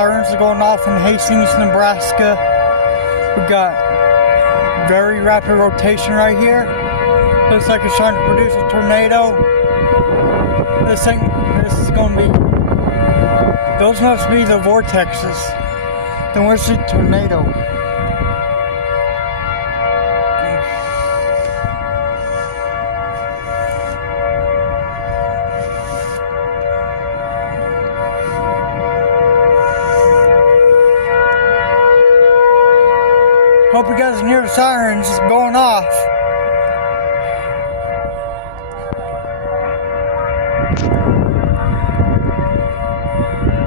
sirens are going off in Hastings, Nebraska. We got very rapid rotation right here. Looks like it's trying to produce a tornado. This is going to be, those must be the vortexes. Then where's the tornado? Hope you guys can hear the sirens going off.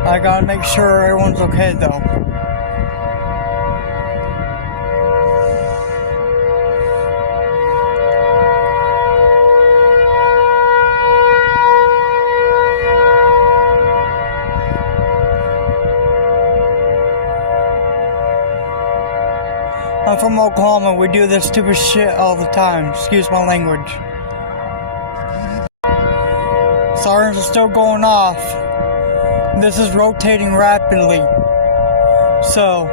I gotta make sure everyone's okay though. I'm from Oklahoma. We do this stupid shit all the time. Excuse my language. Sirens are still going off. This is rotating rapidly. So,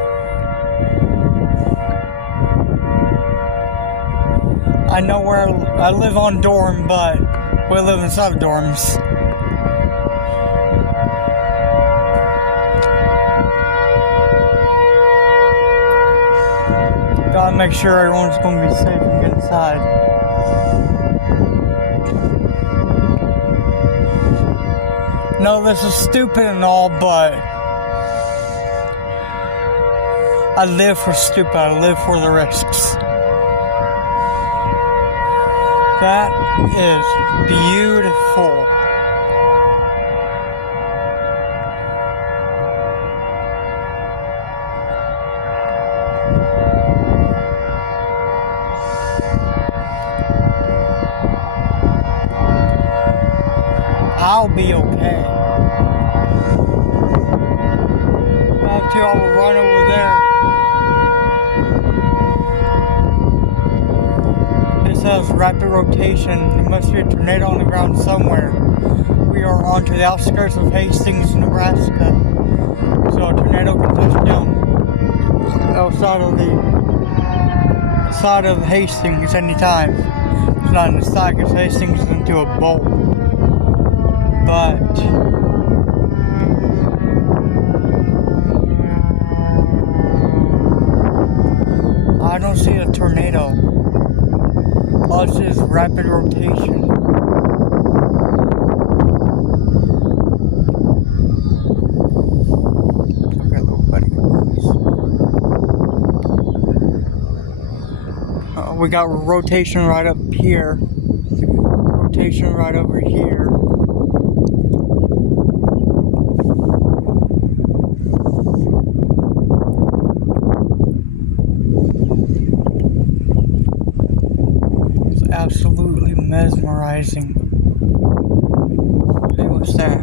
I know where I live on dorm, but we live inside dorms. Gotta make sure everyone's gonna be safe and get inside. No, this is stupid and all, but I live for stupid. I live for the risks. That is beautiful. I'll be okay. After I will run over there. This has rapid rotation. There must be a tornado on the ground somewhere. We are onto the outskirts of Hastings, Nebraska. So a tornado can touch down outside of Hastings anytime. It's not in the side because Hastings is into a bolt. But I don't see a tornado. All I see is rapid rotation. Okay, little buddy. We got rotation right up here. Rotation right over here. Absolutely mesmerizing. Hey, what's that?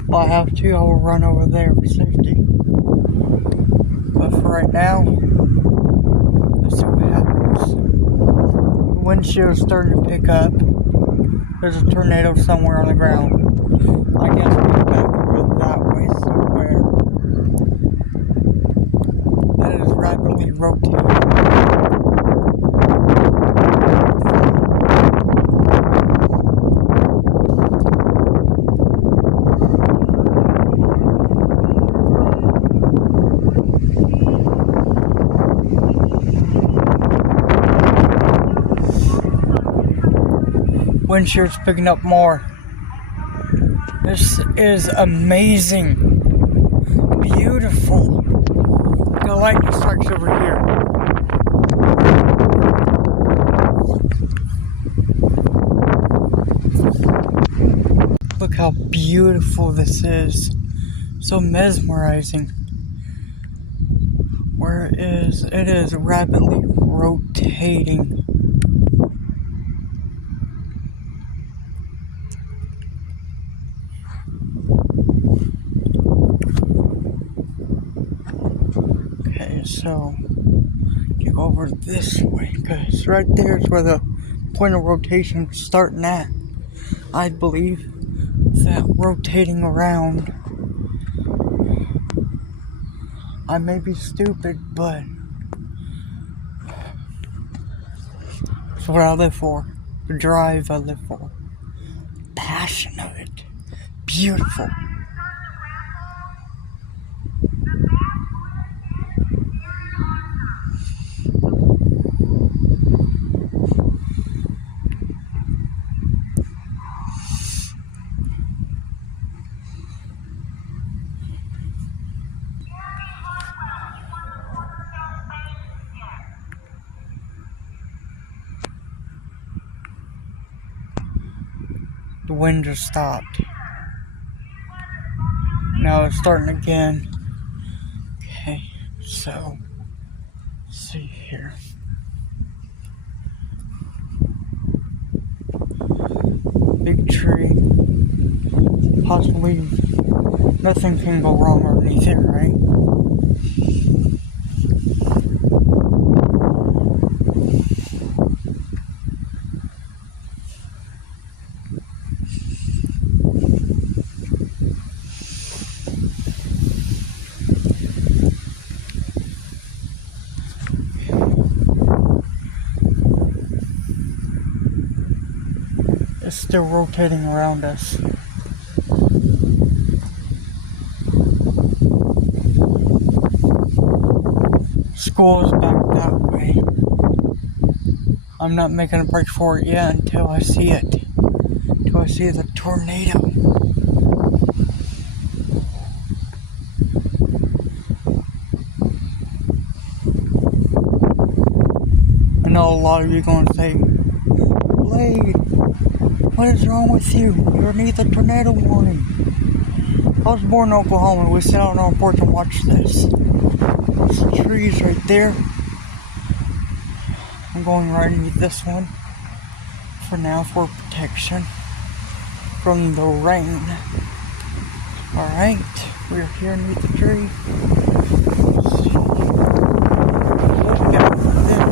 If I have to, I will run over there for safety. But for right now, let's see what happens. The windshield is starting to pick up. There's a tornado somewhere on the ground. I guess we're back over that way somewhere. That is rapidly rotating. Windshield's picking up more. This is amazing. Beautiful. The lightning strikes over here. Look how beautiful this is. So mesmerizing. It is rapidly rotating. So, you go over this way, because right there is where the point of rotation is starting at. I believe that rotating around. I may be stupid, but it's what I live for. The drive I live for. Passion of it. Beautiful. The wind just stopped. Now it's starting again. Okay, so let's see here. Big tree. Possibly nothing can go wrong underneath it, right? It's still rotating around us. School is back that way. I'm not making a break for it yet until I see it. Until I see the tornado. I know a lot of you are going to say, Blade, what is wrong with you? You're underneath a tornado warning. I was born in Oklahoma. We sit out on our porch and watch this. There's trees right there. I'm going right underneath this one for now for protection from the rain. Alright, we're here underneath the tree. Let's see. What we got over there?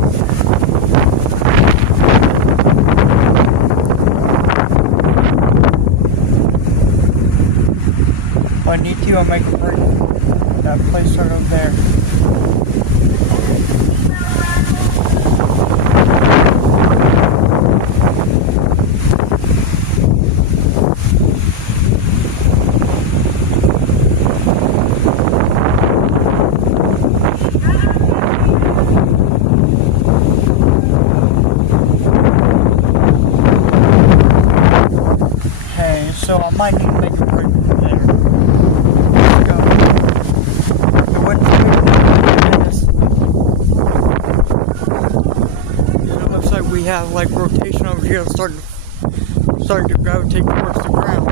If I need to, I'll make a break. That place right over there. Okay, so I might need to make a break from there. Let's go. The wind's moving. It looks like we have like rotation over here starting to gravitate towards the ground.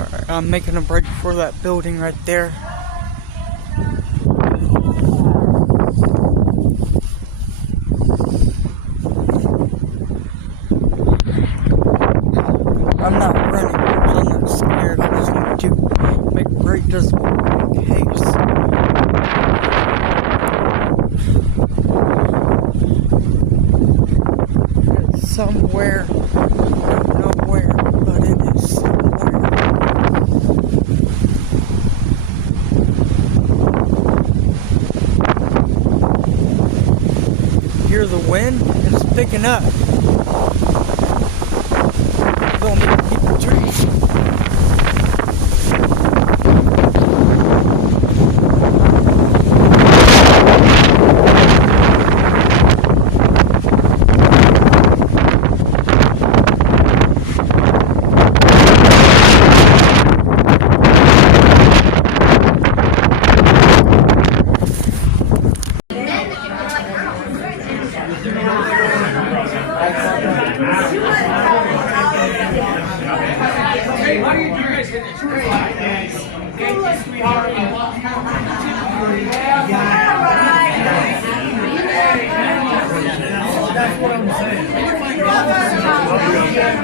Alright, I'm making a break for that building right there. I'm not running because I'm not scared. I just want to make a break just in case. It's somewhere. I don't know where, but it is somewhere. Hear the wind? It's picking up. Don't need to keep the trees. Hey, why do you guys hit the tree? Thank you, sweetheart. Yeah.